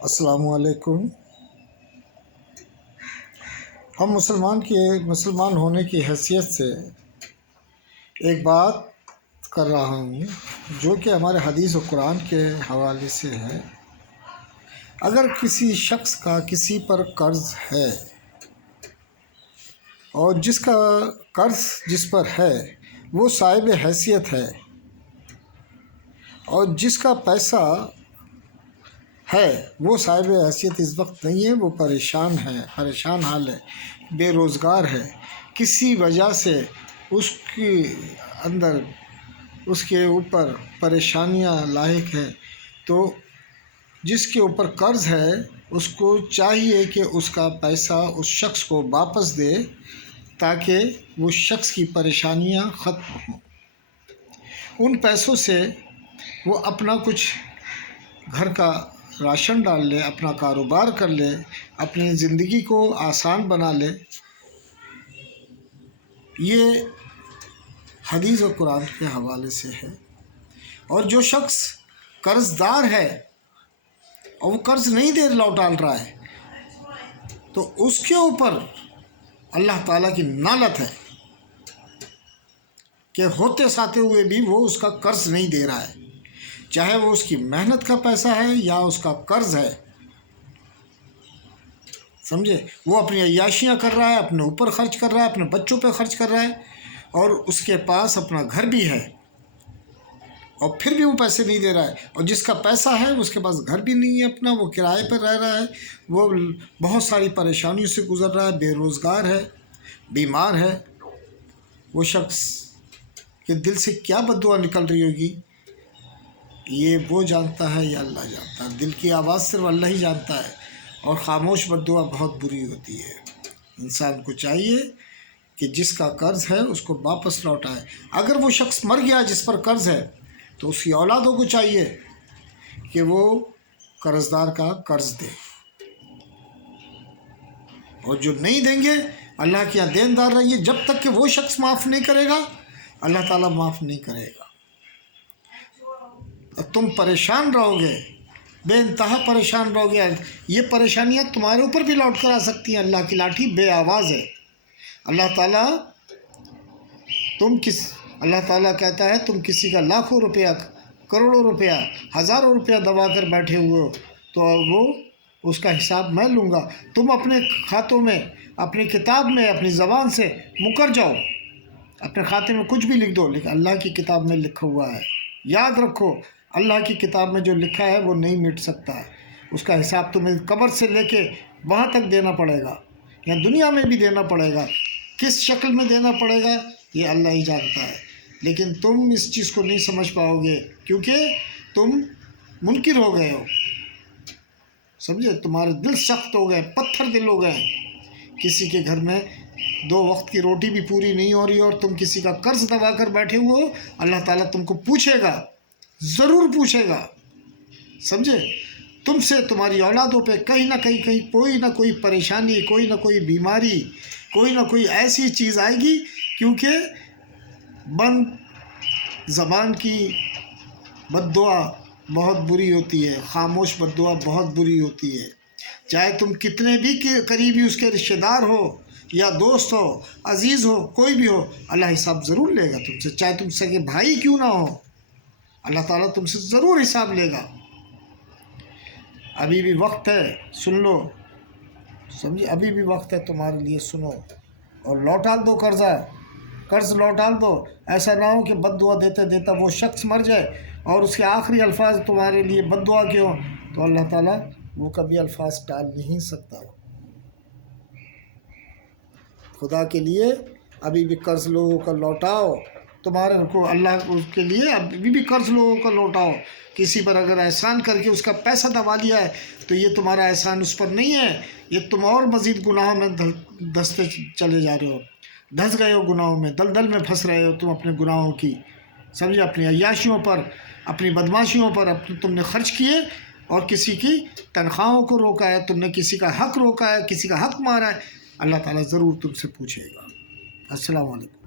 السلام علیکم۔ ہم مسلمان ہونے کی حیثیت سے ایک بات کر رہا ہوں جو کہ ہمارے حدیث و قرآن کے حوالے سے ہے۔ اگر کسی شخص کا کسی پر قرض ہے اور جس کا قرض جس پر ہے وہ صاحب حیثیت ہے اور جس کا پیسہ ہے وہ صاحب حیثیت اس وقت نہیں ہے، وہ پریشان حال ہے، بے روزگار ہے، کسی وجہ سے اس کے اوپر پریشانیاں لاحق ہیں، تو جس کے اوپر قرض ہے اس کو چاہیے کہ اس کا پیسہ اس شخص کو واپس دے تاکہ وہ شخص کی پریشانیاں ختم ہوں۔ ان پیسوں سے وہ اپنا کچھ گھر کا راشن ڈال لے، اپنا کاروبار کر لے، اپنی زندگی کو آسان بنا لے۔ یہ حدیث و قرآن کے حوالے سے ہے۔ اور جو شخص قرض دار ہے اور وہ قرض نہیں لوٹا رہا ہے تو اس کے اوپر اللہ تعالیٰ کی نالت ہے کہ ہوتے ساتھ ہوئے بھی وہ اس کا قرض نہیں دے رہا ہے، چاہے وہ اس کی محنت کا پیسہ ہے یا اس کا قرض ہے۔ سمجھے؟ وہ اپنی عیاشیاں کر رہا ہے، اپنے اوپر خرچ کر رہا ہے، اپنے بچوں پہ خرچ کر رہا ہے، اور اس کے پاس اپنا گھر بھی ہے اور پھر بھی وہ پیسے نہیں دے رہا ہے۔ اور جس کا پیسہ ہے اس کے پاس گھر بھی نہیں ہے اپنا، وہ کرائے پر رہ رہا ہے، وہ بہت ساری پریشانیوں سے گزر رہا ہے، بے روزگار ہے، بیمار ہے۔ وہ شخص کے دل سے کیا بد دعا نکل رہی ہوگی یہ وہ جانتا ہے یا اللہ جانتا ہے۔ دل کی آواز صرف اللہ ہی جانتا ہے، اور خاموش بد دعا بہت بری ہوتی ہے۔ انسان کو چاہیے کہ جس کا قرض ہے اس کو واپس لوٹائے۔ اگر وہ شخص مر گیا جس پر قرض ہے تو اس کی اولادوں کو چاہیے کہ وہ قرض دار کا قرض دے، اور جو نہیں دیں گے اللہ کے یہاں دیندار رہیے، جب تک کہ وہ شخص معاف نہیں کرے گا اللہ تعالیٰ معاف نہیں کرے گا۔ تم پریشان رہو گے، بے انتہا پریشان رہو گے۔ یہ پریشانیاں تمہارے اوپر بھی لوٹ کر آ سکتی ہیں۔ اللہ کی لاٹھی بے آواز ہے۔ اللہ تعالیٰ کہتا ہے تم کسی کا لاکھوں روپیہ، کروڑوں روپیہ، ہزاروں روپیہ دبا کر بیٹھے ہوئے ہو تو وہ اس کا حساب میں لوں گا۔ تم اپنے کھاتوں میں، اپنی کتاب میں، اپنی زبان سے مکر جاؤ، اپنے کھاتے میں کچھ بھی لکھ دو، لیکن اللہ کی کتاب میں لکھا ہوا ہے۔ یاد رکھو، اللہ کی کتاب میں جو لکھا ہے وہ نہیں مٹ سکتا ہے۔ اس کا حساب تمہیں قبر سے لے کے وہاں تک دینا پڑے گا، یا دنیا میں بھی دینا پڑے گا۔ کس شکل میں دینا پڑے گا یہ اللہ ہی جانتا ہے، لیکن تم اس چیز کو نہیں سمجھ پاؤ گے کیونکہ تم منکر ہو گئے ہو۔ سمجھے؟ تمہارے دل سخت ہو گئے، پتھر دل ہو گئے۔ کسی کے گھر میں 2 وقت کی روٹی بھی پوری نہیں ہو رہی اور تم کسی کا قرض دبا کر بیٹھے ہوئے ہو، اللہ تعالیٰ تم کو پوچھے گا، ضرور پوچھے گا۔ سمجھے؟ تم سے، تمہاری اولادوں پہ کہیں نہ کوئی پریشانی، کوئی نہ کوئی بیماری، کوئی نہ کوئی ایسی چیز آئے گی، کیونکہ بند زبان کی بد دعا بہت بری ہوتی ہے، خاموش بد دعا بہت بری ہوتی ہے۔ چاہے تم کتنے بھی قریبی اس کے رشتہ دار ہو یا دوست ہو، عزیز ہو، کوئی بھی ہو، اللہ حساب ضرور لے گا تم سے، چاہے تم سے کہ بھائی کیوں نہ ہو، اللہ تعالیٰ تم سے ضرور حساب لے گا۔ ابھی بھی وقت ہے، سن لو، سمجھے؟ ابھی بھی وقت ہے تمہارے لیے، سنو اور لوٹا دو قرض لوٹا دو۔ ایسا نہ ہو کہ بد دعا دیتا وہ شخص مر جائے اور اس کے آخری الفاظ تمہارے لیے بد دعا کے ہوں، تو اللہ تعالیٰ وہ کبھی الفاظ ٹال نہیں سکتا۔ خدا کے لیے ابھی بھی قرض لوگوں کا لوٹاؤ، تمہارے کو اللہ کے لیے ابھی بھی قرض لوگوں کا لوٹاؤ۔ کسی پر اگر احسان کر کے اس کا پیسہ دبا لیا ہے تو یہ تمہارا احسان اس پر نہیں ہے، یہ تم اور مزید گناہوں میں دھستے چلے جا رہے ہو، دھس گئے ہو گناہوں میں، دلدل میں پھنس رہے ہو تم اپنے گناہوں کی۔ سمجھے؟ اپنی عیاشیوں پر، اپنی بدماشیوں پر تم نے خرچ کیے، اور کسی کی تنخواہوں کو روکا ہے، تم نے کسی کا حق روکا ہے، کسی کا حق مارا ہے، اللہ تعالیٰ ضرور تم سے پوچھے گا۔ السلام علیکم۔